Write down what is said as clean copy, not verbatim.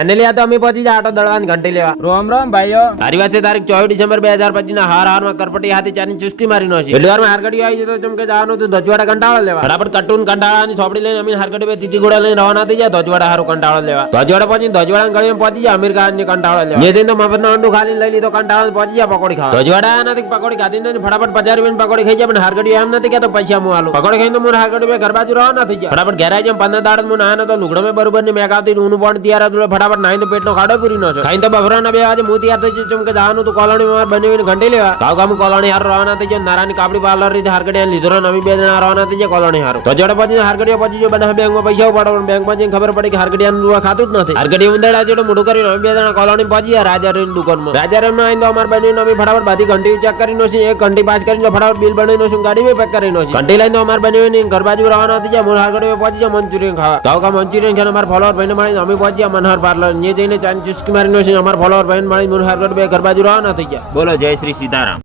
Finally આ તો અમે પહોંચી જાય આટો દળવાની ઘંટી લેવા. રોમ રોમ ભાઈઓ. તારી વાત છે તારીખ 24 ડિસેમ્બર 2025 ના હારમાં કરપટી હાથી ચાની ચુસ્કી મારી નો છે. એટલી વારમાં હારગડી આવી જતો જેમ કે જવાનું તો ધજવાડા કંટાળો લેવા. ફટાફટ કટુન કંટાળાની સોપડી લઈને અમે હારગડી બે તીતી ઘોડા લઈને રવાના થઈ જાય ધજવાડા હારું કંટાળો લેવા. ધજવાડા પહોંચી ધજવાડા ગળીમાં પહોંચી જાય અમીર ખાન ની કંટાળો લેવા. જે દિન તો મફત નો અંડું ખાલી લઈ લીધો કંટાળો પહોંચી જાય પકોડી ખાવા. ધજવાડા નથી પકોડી ખાધી નથી ફટાફટ 50 રૂપિયાની પકોડી ખાઈ જાય પણ હારગડી એમ નથી કે તો પૈસા હું આલું. પકોડી ખાઈને હું હારગડી બે ઘર બાજુ રવાના થઈ જાય. ફટાફટ ઘેર આવી જાય 15 દાડ હું ના તો લુગડો મેં બરોબર ની મેક આવતી ઊનું પણ તૈયાર હતું ફટાફટ નાઈ તો પેટનો ખાડો પૂરી નો છે. ખાઈને તો બફરાના બે આજે હું તૈયાર થઈ જઉં કે જવાનું તો કોલોની માં બનાવીને ઘંટી લેવા. ગામ કોલોની હાર રવાના થઈ જાય નારાની કાપડી પાર્લર રીતે હારગડી લીધો અમે બે જણા રવાના થઈ જાય કોલોની હાર. તો જોડે પછી હારગડીઓ પહોંચી જાય બધા બેંકમાં પૈસા ઉપાડો પણ બેંકમાં જઈને ખબર પડી કે હારગડીયાનું દુવા ખાતું જ નથી. હારગડી ઉંદરડા જેટલું મોટું કરીને અમે બે જણા કોલોની પહોંચી ગયા રાજારામની દુકાનમાં. રાજારામનો આવીને તો અમાર બનીને અમે ફટાફટ બધી ઘંટી ચેક કરીને છે એક ઘંટી પાસ કરીને ફટાફટ બિલ બનાવીને છે ગાડી પેક કરીને છે. ઘંટી લઈને અમાર બનીને ઘર બાજુ રવાના થઈ જાય. હું હારગડી પહોંચી જાય મંચુરિયન ખાવા. ગામ મંચુરિયન ખાને અમાર ફોલોવર ભાઈને મળીને અમે પહોંચી ગયા મનહર પાર્લર ને જઈને ચાની ચુસ્કી મારીને છે અમાર ફોલોવર ભાઈને મળીને હું હારગડી બે ઘર બાજુ રવાના થઈ ગયા. બોલો જય શ્રી સીતારામ.